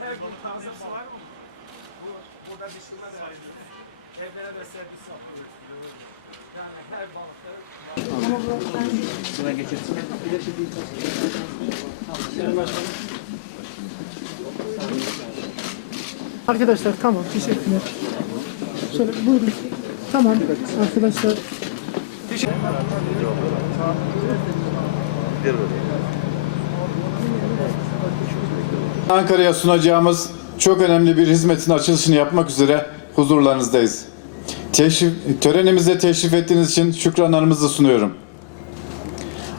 balık tarzısı var mı? Bu, burada bir şey var. Kemere ve servis yapıyoruz. Yani her balıkta Arkadaşlar tamam teşekkürler. Şöyle buyurun. Tamam arkadaşlar. Ankara'ya sunacağımız çok önemli bir hizmetin açılışını yapmak üzere huzurlarınızdayız. Teşrif, törenimize teşrif ettiğiniz için şükranlarımızı sunuyorum.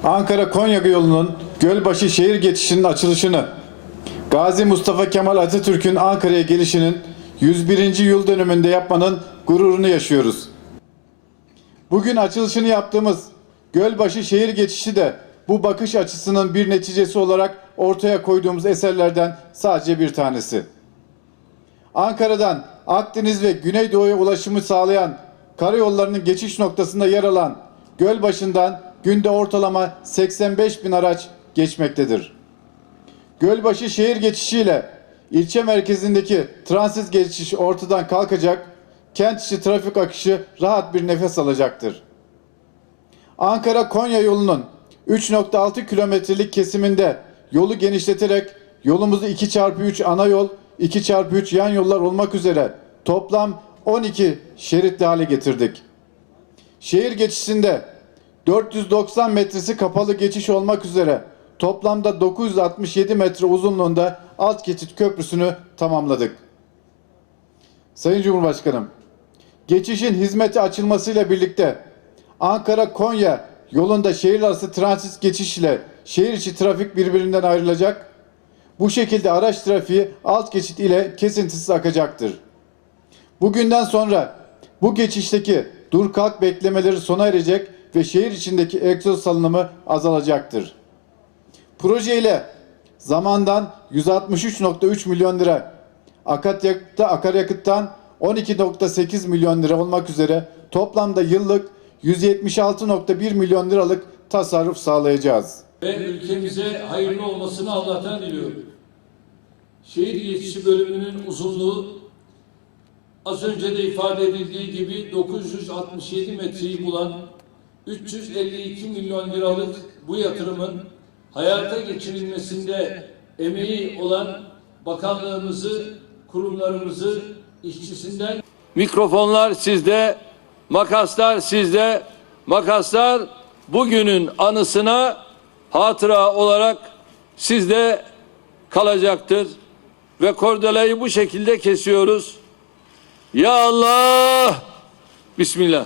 Ankara-Konya yolunun Gölbaşı şehir geçişinin açılışını, Gazi Mustafa Kemal Atatürk'ün Ankara'ya gelişinin 101. yıl dönümünde yapmanın gururunu yaşıyoruz. Bugün açılışını yaptığımız Gölbaşı şehir geçişi de bu bakış açısının bir neticesi olarak ortaya koyduğumuz eserlerden sadece bir tanesi. Ankara'dan Akdeniz ve Güneydoğu'ya ulaşımı sağlayan karayollarının geçiş noktasında yer alan Gölbaşı'ndan günde ortalama 85 bin araç geçmektedir. Gölbaşı şehir geçişiyle ilçe merkezindeki transit geçiş ortadan kalkacak, kent içi trafik akışı rahat bir nefes alacaktır. Ankara-Konya yolunun 3.6 kilometrelik kesiminde yolu genişleterek yolumuzu 2x3 ana yol, 2x3 yan yollar olmak üzere toplam 12 şeritli hale getirdik. Şehir geçişinde 490 metresi kapalı geçiş olmak üzere toplamda 967 metre uzunluğunda alt geçit köprüsünü tamamladık. Sayın Cumhurbaşkanım, geçişin hizmete açılmasıyla birlikte Ankara-Konya yolunda şehir arası transit geçiş ile şehir içi trafik birbirinden ayrılacak. Bu şekilde araç trafiği alt geçit ile kesintisiz akacaktır. Bugünden sonra bu geçişteki dur kalk beklemeleri sona erecek ve şehir içindeki egzoz salınımı azalacaktır. Proje ile zamandan 163.3 milyon lira, akaryakıtta, akaryakıttan 12.8 milyon lira olmak üzere toplamda yıllık 176.1 milyon liralık tasarruf sağlayacağız. ve ülkemize hayırlı olmasını Allah'tan diliyorum. Şehir geçişi bölümünün uzunluğu az önce de ifade edildiği gibi 967 metreyi bulan 352 milyon liralık bu yatırımın hayata geçirilmesinde emeği olan bakanlığımızı, kurumlarımızı, işçisinden mikrofonlar sizde, makaslar sizde, makaslar bugünün anısına hatıra olarak sizde kalacaktır. Ve kordelayı bu şekilde kesiyoruz. Ya Allah! Bismillah.